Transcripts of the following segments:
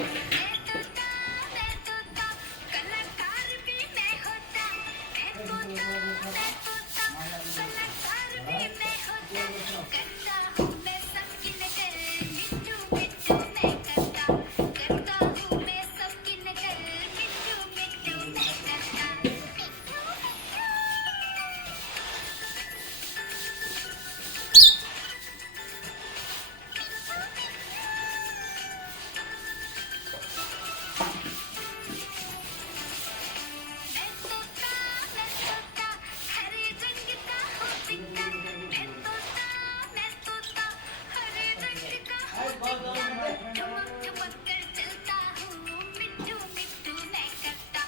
मैं तोता मैं तोता कलाकार भी मैं होता मैं तोता मैं तोता कलाकार भी मैं होता करता हूँ मैं सबकी नकल मिट्टू मिट्टू मैं करता हूँ मैं सबकी नकल मिट्टू मिट्टू मैं तोता हरे रंग का हूँ पिता मैं तोता हरे रंग का हूँ पिता ठुमक ठुमक कर चलता हूँ मिट्टू मिट्टू मैं करता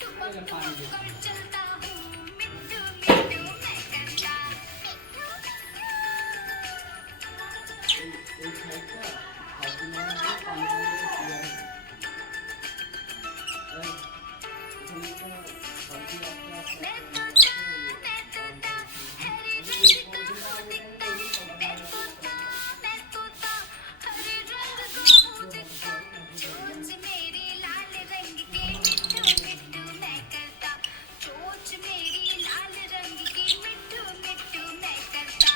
ठुमक ठुमक कर चलता हूँ मिट्टू मिट्टू मैं करता मैं तोता हरे रंग का हूँ दिखता मैं तोता हरे रंग का हूँ दिखता चोंच मेरी लाल रंग की मिट्टू मिट्टू मैं करता चोंच मेरी लाल रंग की मिट्टू मिट्टू मैं करता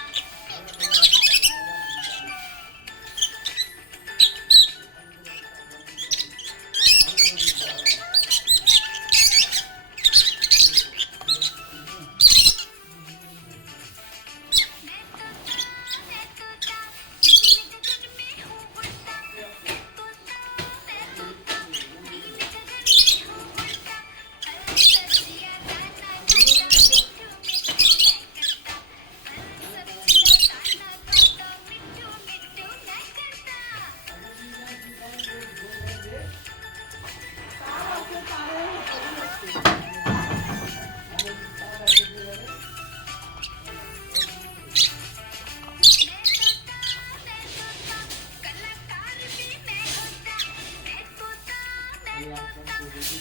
मैं तोता नील गगन में हूँ उड़ता मैं तोता नील गगन में हूँ उड़ता फल सब्जियाँ दाना खाता मिट्टू मिट्टू मैं करता फल सब्जियाँ दाना खाता मिट्टू मिट्टू मैं करता मैं तोता कलाकार भी मैं होता मैं तोता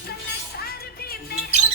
कलाकार भी मैं होता